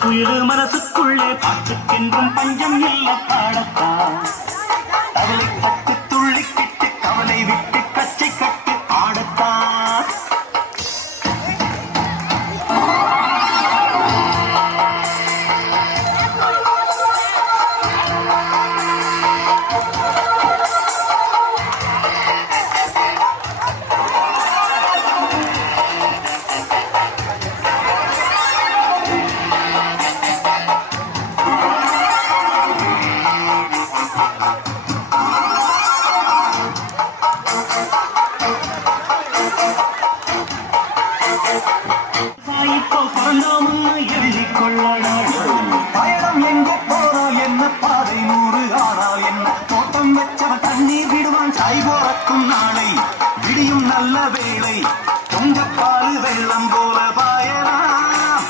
புயல் மனசுக்குள்ளே பாட்டுக்கென்றும் பஞ்சம் இல்ல பாடத்தான் கவலை பட்டு துள்ளிக்கிட்டு கவலை விட்டு கச்சை கட்டு ஆடத்தான் பயணம் எங்கே போறா என்ன பாதை 100 ஆனால் என்ன தோட்டம் வச்சவன் தண்ணீர் விடுவான் சாய் போறக்கும் நாளை விடியும் நல்ல வேளை பொங்கப்பாலு வெள்ளம் போல பாயலாம்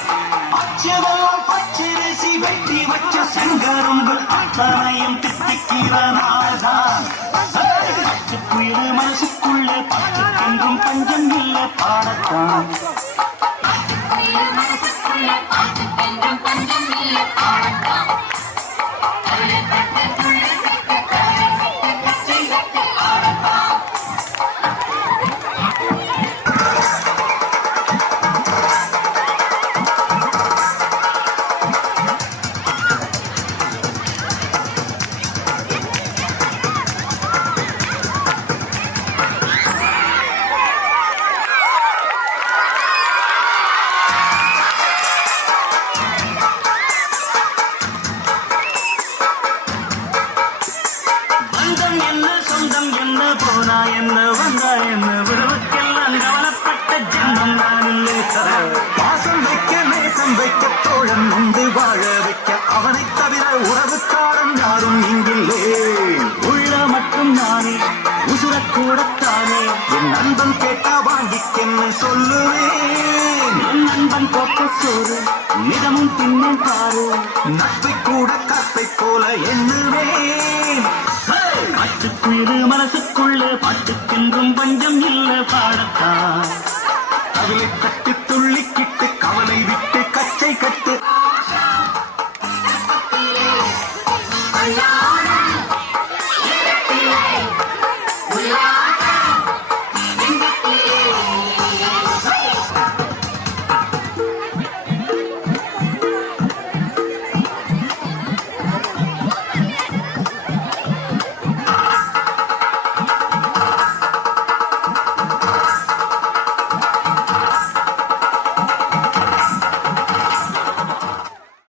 அச்சதெல்லாம் பச்சரிசி வெட்டி வச்ச செங்கரும்பு அத்தனையும் திட்டிக்கிற நாள்தான் புயல் மனசுக்குள்ளே பாட்டுக்கென்றும் பஞ்சம் இல்ல பாடத்தான் போனா என்ன வந்தா என்ன விடுவதற்கெல்லாம் கவலைப்பட்ட ஜென்மம் நான் இல்லை பாசம் வைக்க நேசம் வைக்க தோழன் உண்டு வாழ வைக்க அவனை தவிர உறவுக்காரன் யாரும் இங்கில்லே உள்ள மட்டும் நானே உசுரக்கூடத்தானே என் நண்பன் கேட்டா வாங்கிக்கென்னு சொல்லுவேன் என் நண்பன் போட்ட சோறு நிதமும் தின்னும் பாரு நட்பை கூட காத்தை போல எண்ணுவேன் புயல் மனசுக்குள்ள பாட்டுக்கென்றும் பஞ்சம் இல்ல பாடத்தான் கவலை கட்டு துள்ளிக்கிட்டு கவலை விட்டு